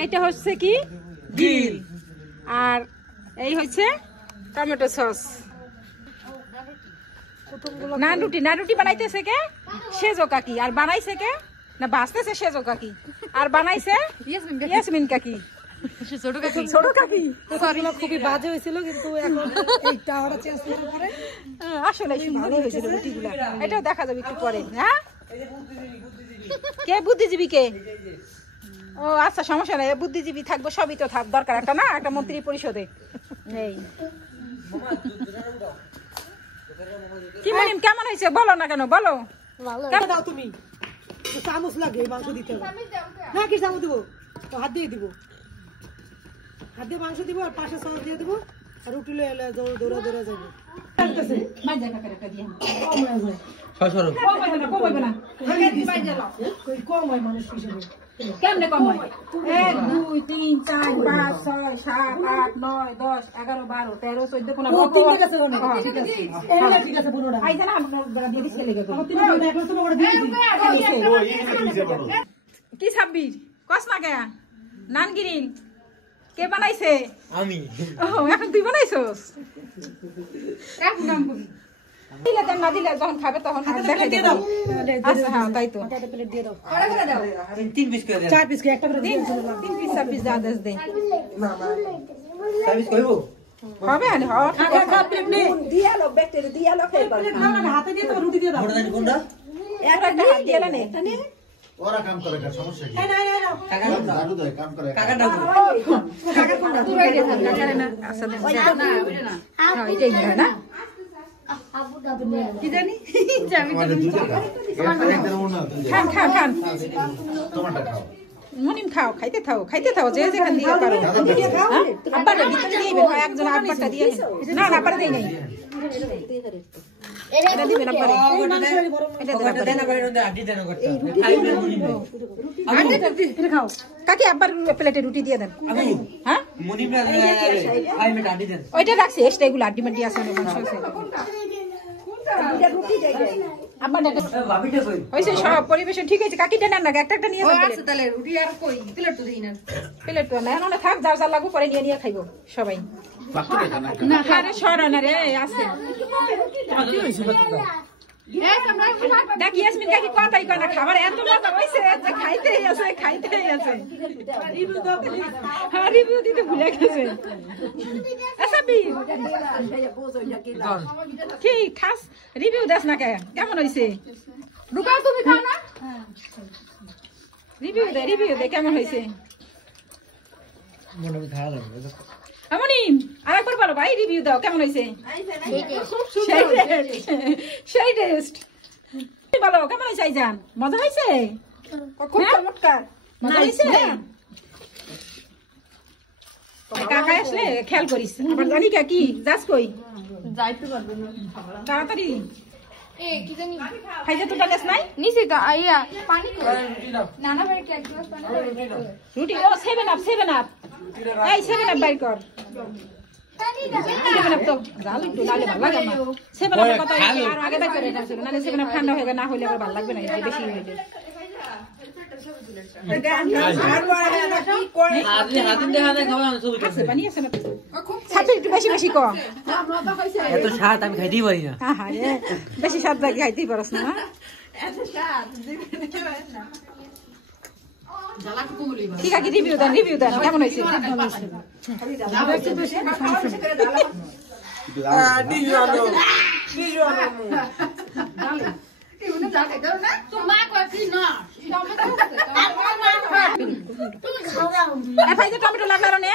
এইটা হচ্ছে কি গ্রিল, আর এই হচ্ছে টমেটো সস। নানরুটি, নানরুটি বানাইতেছে কে? সেজো কাকি। আর বানাইছে কে? না বাঁচতেছে সেজো কাকি, আর বানাইছে ইয়াসমিন কাকি। ছোট কাকি খুবই বাজে হয়েছিল, কিন্তু এখন এই টাওয়ারটা চেঞ্জ করার পরে আসলে সুন্দরই হয়েছিল রুটিগুলো। এটাও দেখা যাবে একটু পরে। হ্যাঁ, কে বুদ্ধিজীবী কে? ও আচ্ছা, সমস্যা নাই, বুদ্ধিজীবী থাকবো, সবই তো দরকার একটা না, একটা মন্ত্রী পরিষদে। এই কি মনিম, কেমন হয়েছে বলো না কেন, বলো। ভালো দাও তুমি। চামচ লাগে মাংস দিতে হবে না? কি চামচ দিব? হাত দিয়ে দিব, হাত দিয়ে মাংস দিব, আর পাশে সস দিয়ে দিব, আর রুটি লয়ে দৌড়া দৌড়া যাবে। কম হয় মানুষ হিসেবে। কেমনে কম হয়? 1 2 3 4 5 6 7 8 9 10 11 12 13 14 15 ঠিক আছে পুরোটা। আই জানা দিয়ে দিতে লেগে তো কি ছাব্বির কস না কে নানগিরিন কে বানাইছে? আমি। ও এখন তুই বানাইছস? এক নাম কবি দিলে দেন, না দিলে যখন খাবে তখন দেখাই দিয়ে দাও। আচ্ছা হ্যাঁ তাই তো। প্লেট দিয়ে দাও। কড়া করে দাও। 3 পিস করে দেন। 4 পিস একটা করে দিয়ে দাও। 3 পিস 4 পিস দে আদেশ দে। 4 পিস কইবো? হবে না? হ্যাঁ খা প্লেট নে। দিয়ালো ব্যাকটেরিয়া দিয়ালো খাই পারো। প্লেট না হাতে দিয়ে তো রুটি দিয়ে দাও। মোটা জানি কোনটা? একটা হাত দিয়ে নে, একটা নে। ওরা কাম করে, সমস্যা কি? এই না না কাকা দাদু দয় কাম করে। কাকা দাও। কাকা কোনটা? তুই বাইরে থাক, কাকা না। আচ্ছা না, ওইটা না। হ্যাঁ এটাই হয় না? কি জানি জানি তো। খান খান খান, টমেটো খাও। মনিম খাও, খাইতে থাও যে যেখান দিয়ে পারো। আব্বার ভিতরে দিয়ে হয়, একজন আব্বারটা দিয়ে না, আব্বার দেই নাই। এটা দিবেন আব্বারে, এটা দেন আব্বারে। আড্ডি দেন করতে। খাইবে মুনি। এটা খাও কাকি, আব্বার প্লেটে রুটি দিয়ে দেন। হ্যাঁ মুনি না খাইবে আড্ডি দেন। ওইটা রাখছি এক্সট্রা, এগুলো আড্ডি মাড্ডি আছে, অনেক মাংস আছে। আব্বার ভাবিটা কই? হইছে সব পরিবেশন ঠিক আছে। কাকিটা নেন না, একটা একটা নিয়ে যান। আচ্ছা তাহলে রুটি আর কই প্লেট তো দেই না। প্লেট তো না, এখন থাক, যাও যা লাগু পরে নিয়ে খাইবো সবাই। না আরে সরো না রে, আছে দেখ ইয়াসমিন কাকি কথাই কয় না, খাবার এত মজা হইছে যে খাইতেই আছে। হ্যাঁ রিভিউ দিতে ভুলে গেছে। কি খাস রিভিউ দেস না কে? কেমন হইছে? রুকাও তুমি খাও না? রিভিউ দে কেমন হইছে? মনে হয় খাওয়া লাগবে। আমনিম আরেকবার বলো ভাই, রিভিউ দাও কেমন হইছে? সেই টেস্ট বলো কেমন হইছে? আইজান মজা হইছে? খুব চমৎকার মজা হইছে। কাকা আসলে খেয়াল করিস। আবার জানি কি যাস কই? যাইতে পারবে না তাড়াতাড়ি এ কি জানি খাইতে তো ডালেস নাই নিচে তো আইয়া পানি কর নানা ভাই এক গ্লাস পানি রুটি। ও 7 আপ এই 7 আপ বাইর কর। 7 আপ তো জাল একটু ডালে ভালো লাগে না। 7 আপ কত আর আগে বাইর করে রাখছিল না, 7 আপ ঠান্ডা হয়ে গেলে না হইলে আবার ভালো লাগবে না, বেশি হয়ে যাবে। একটু বেশি বেশি কর, এত স্বাদ আমি খাইতেই পারি না। বেশি স্বাদ লাগে খাইতেই পারস না। ঠিক আছে রিভিউ দেন কেমন হয়েছে? টমেটো লাগলো নে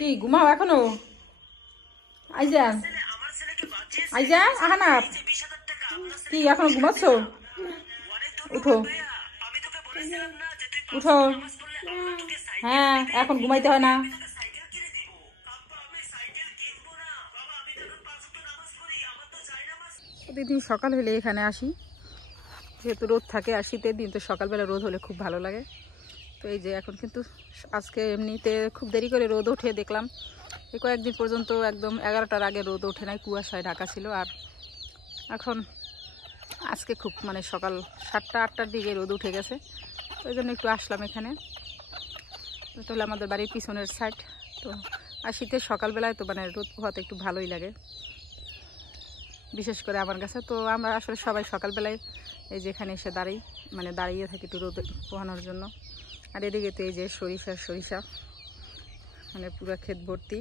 কি ঘুমাও এখনো? আইজা আহানা কি এখনো ঘুমাচ্ছ? উঠো। হ্যাঁ এখন ঘুমাইতে হয় না। প্রতিদিন সকাল হলে এখানে আসি, যেহেতু রোদ থাকে, আর শীতের দিন তো সকালবেলা রোদ হলে খুব ভালো লাগে। তো এই যে এখন কিন্তু আজকে এমনিতে খুব দেরি করে রোদ ওঠে দেখলাম, এই কয়েকদিন পর্যন্ত একদম 11টার আগে রোদ ওঠে নাই, কুয়াশায় ঢাকা ছিল। আর এখন আজকে খুব মানে সকাল 7টা 8টার দিকে রোদ উঠে গেছে, ওই জন্য একটু আসলাম এখানে। এটা হলো আমাদের বাড়ির পিছনের সাইড। তো আর শীতের সকালবেলায় তো মানে রোদ পোহাতে একটু ভালোই লাগে, বিশেষ করে আমার কাছে। তো আমরা আসলে সবাই সকালবেলায় এই যে এখানে এসে দাঁড়িয়ে থাকি একটু রোদ পোহানোর জন্য। আর এদিকে তো এই যে সরিষা মানে পুরো ক্ষেত ভর্তি,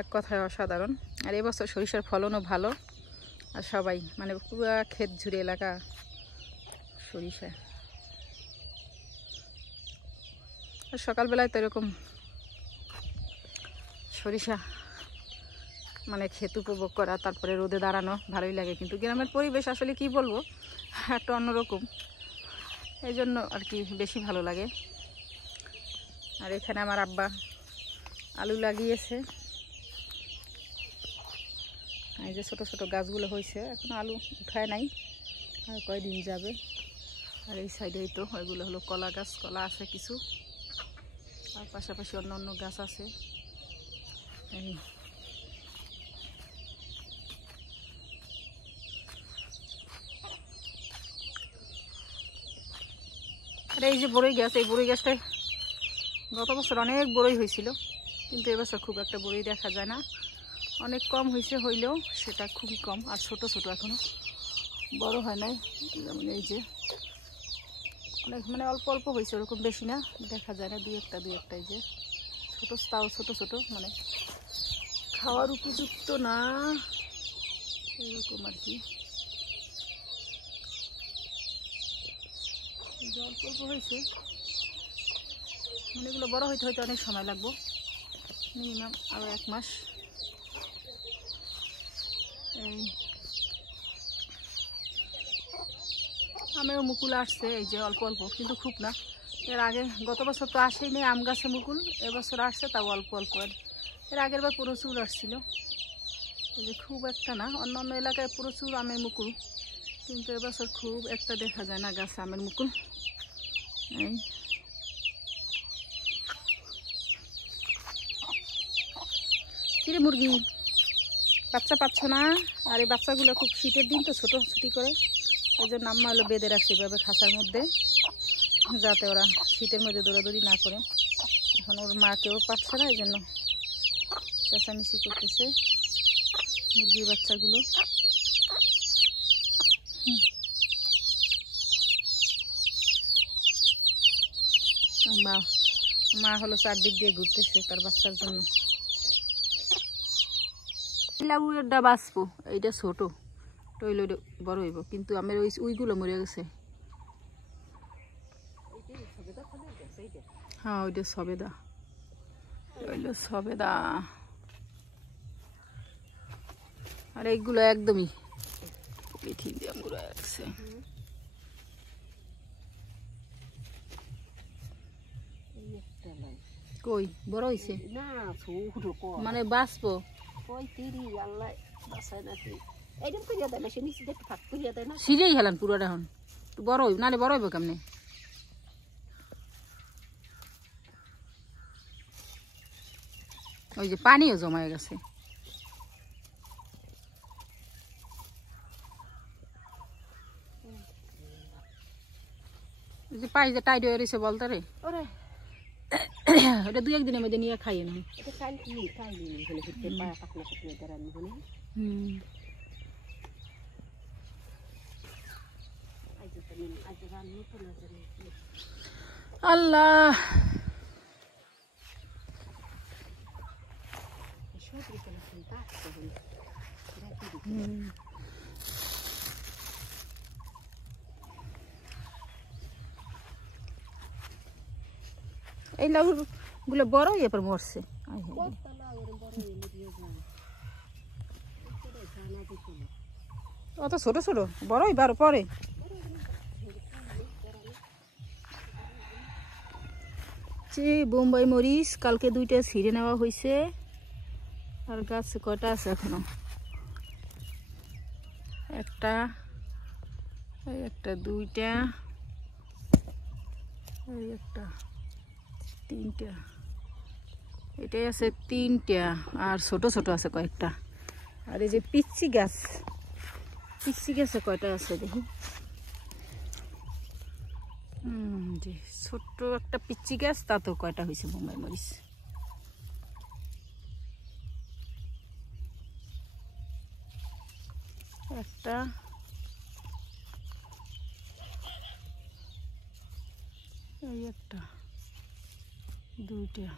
এক কথায় অসাধারণ। আর এবছর সরিষার ফলনও ভালো, আর সবাই মানে পুরো ক্ষেত জুড়ে এলাকা সরিষা। আর সকালবেলায় তো এরকম সরিষা মানে ক্ষেত উপভোগ করা, তারপরে রোদে দাঁড়ানো ভালোই লাগে। কিন্তু গ্রামের পরিবেশ আসলে কি বলবো, একটা অন্যরকম, এই জন্য আর কি বেশি ভালো লাগে। আর এখানে আমার আব্বা আলু লাগিয়েছে, এই যে ছোট ছোট গাছগুলো হয়েছে, এখন আলু উঠায় নাই, আর কয়দিন যাবে। আর এই সাইডেই তো ওইগুলো হলো কলা গাছ, কলা আছে কিছু, আর পাশাপাশি অন্য অন্য গাছ আছে। এই আর এই যে বড়ই গাছ, এই বড়ই গাছটায় গত বছর অনেক বড়ই হয়েছিল, কিন্তু এবছর খুব একটা বড়ই দেখা যায় না, অনেক কম হয়েছে, হইলেও সেটা খুবই কম। আর ছোট ছোট এখনো বড় হয় নাই, যেমন এই যে অনেক মানে অল্প অল্প হয়েছে, ওরকম বেশি না, দেখা যায় না, দুই একটা এই যে তাও ছোট ছোট, মানে খাওয়ার উপযুক্ত না এরকম আর কি। অল্প অল্প হয়েছে, মানে এগুলো বড় হইতে হয়তো অনেক সময় লাগবে, মিনিমাম আরো 1 মাস। এই আমেও মুকুল আসছে, এই যে অল্প অল্প, কিন্তু খুব না। এর আগে গত বছর তো আসেনি আম গাছে মুকুল, এবছর আসছে তাও অল্প অল্প। এর আগের বার প্রচুর আসছিল, এই যে খুব একটা না। অন্য অন্য এলাকায় প্রচুর আমের মুকুল, কিন্তু এবছর খুব একটা দেখা যায় না গাছে আমের মুকুল। এই কিরে মুরগি, বাচ্চা পাচ্ছ না? আর এই বাচ্চাগুলো খুব শীতের দিন তো ছোটো ছুটি করে, ওই জন্য আম্মা হলো বেঁধে রাখছে এভাবে খাঁচার মধ্যে, যাতে ওরা শীতের মধ্যে দৌড়াদৌড়ি না করে। এখন ওর মাকেও পাচ্ছে না, এই জন্য চেঁচামেচি করতেছে মুরগির বাচ্চাগুলো। মা হলো চারদিক দিয়ে ঘুরতেছে তার বাচ্চার জন্য। লাউটা বাঁচবো, এইটা ছোট টইলে বড় হইব, কিন্তু আমার ওইগুলো মরে গেছে। হ্যাঁ ওইটা সবেদা, সবেদা। আর এইগুলো একদমই পলিথিন দিয়ে মুড়ে রাখছে। কই বড় হয়েছে মানে বাঁচবো, সিরেই হেলান পুরোটা এখন বড় হইব, নাহলে বড় হইব কেমনে? ওই যে পানিও জমায়ে গেছে। যে পাই যে টাইট হয়ে রয়েছে বলতে রে, ওটা 2-1 দিনের মধ্যে নিয়ে খাইয়ে না। আল্লাহ এই লাউ গুলো বড় এরপর মরছে। অত ছোট ছোট বড়ই বারো পরে। যে বোম্বাই মরিচ কালকে 2টা ছিঁড়ে নেওয়া হয়েছে, আর গাছে কয়টা আছে এখনো? একটা, এই একটা, 2টা, এই একটা, 3টা, এটাই আছে 3টা, আর ছোট ছোট আছে কয়েকটা। আর এই যে পিচ্ছি গাছে কয়টা আছে দেখি। যে ছোট্ট একটা পিচ্ছি গাছ, তাতেও কয়টা হয়েছে বোম্বাই মরিচ। একটা, এই একটা, 2টা।